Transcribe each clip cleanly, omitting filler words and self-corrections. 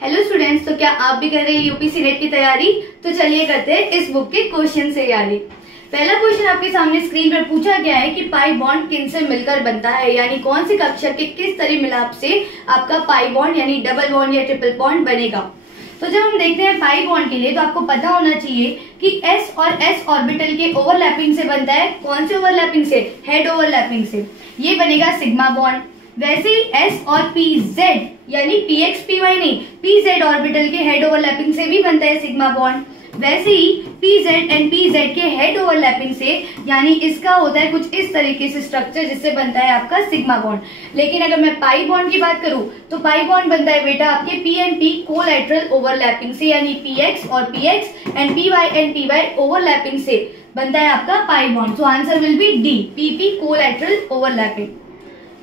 Hello students, तो क्या आप भी कर रहे हैं यूपीसी नेट की तैयारी? तो चलिए करते हैं इस बुक के क्वेश्चन से तैयारी। पहला क्वेश्चन आपके सामने स्क्रीन पर पूछा गया है कि पाई बॉन्ड किन से मिलकर बनता है, यानी कौन सी कक्षा के किस तरह मिलाप से आपका पाई बॉन्ड यानी डबल बॉन्ड या ट्रिपल बॉन्ड बनेगा। तो जब हम देखते हैं पाई बॉन्ड के लिए तो आपको पता होना चाहिए कि s और s ऑर्बिटल के ओवरलैपिंग से बनता है। कौन से ओवरलैपिंग से? हेड ओवरलैपिंग से। ये बनेगा सिग्मा बॉन्ड। वैसे ही s और pz यानी px py नहीं, pz ऑर्बिटल के हेड ओवरलैपिंग से भी बनता है सिग्मा बॉन्ड। वैसे ही pz एंड pz के हेड ओवरलैपिंग से यानी इसका होता है कुछ इस तरीके से स्ट्रक्चर जिससे बनता है आपका सिग्मा बॉन्ड। लेकिन अगर मैं पाई बॉन्ड की बात करूं तो पाई बॉन्ड बनता है बेटा आपके p and p collateral overlapping से, यानी px और px and py and py overlapping से बनता है आपका pi bond. So answer will be D, pp collateral overlapping.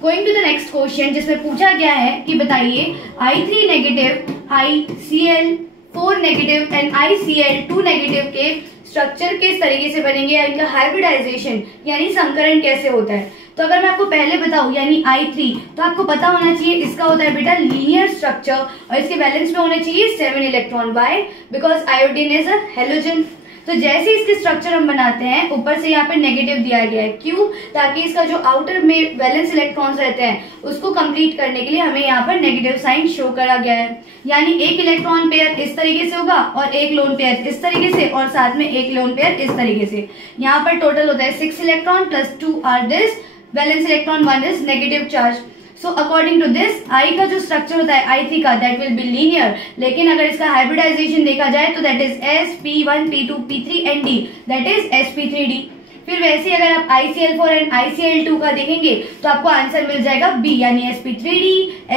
Going to the next question जिसमें पूछा गया है कि बताइए I3 negative, ICl4 negative and ICl2 negative के स्ट्रक्चर किस तरीके से बनेंगे या इनका हाइब्रिडाइजेशन यानी संकरण कैसे होता है। तो अगर मैं आपको पहले बताऊं यानी I3 तो आपको पता होना चाहिए इसका होता है बेटा लीनियर स्ट्रक्चर और इसके वैलेंस में होने चाहिए 7 electron. Why? Because iodine is a halogen. तो जैसे इसके स्ट्रक्चर हम बनाते हैं ऊपर से यहाँ पे नेगेटिव दिया गया है, क्यों? ताकि इसका जो आउटर में वैलेंस इलेक्ट्रॉन्स रहते हैं उसको कंप्लीट करने के लिए हमें यहाँ पर नेगेटिव साइन शो करा गया है। यानी एक इलेक्ट्रॉन पेयर इस तरीके से होगा और एक लोन पेयर इस तरीके से और साथ में एक लोन पेयर इस तरीके से। यहाँ पर टोटल होता है 6 electron plus 2 are this valence electron 1 is negative charge. So according to this I का जो स्ट्रक्चर होता है I3 का दैट विल बी लीनियर। लेकिन अगर इसका हाइब्रिडाइजेशन देखा जाए तो that is sp1 p2 p3 and d that is sp3d। फिर वैसे अगर आप ICl4 एंड ICl2 का देखेंगे तो आपको आंसर मिल जाएगा B यानी sp3d,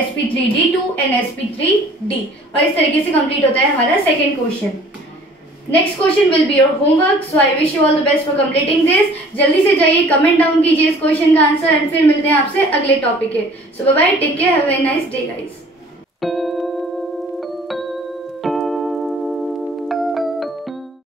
sp3d2 एंड sp3d। और इस तरीके से कंप्लीट होता है हमारा second question. Next question will be your homework, so I wish you all the best for completing this. जल्दी से जाइए कमेंट डाउन कीजिए इस क्वेश्चन का आंसर एंड फिर मिलते हैं आपसे अगले टॉपिक के। So bye bye, take care, have a very nice day guys.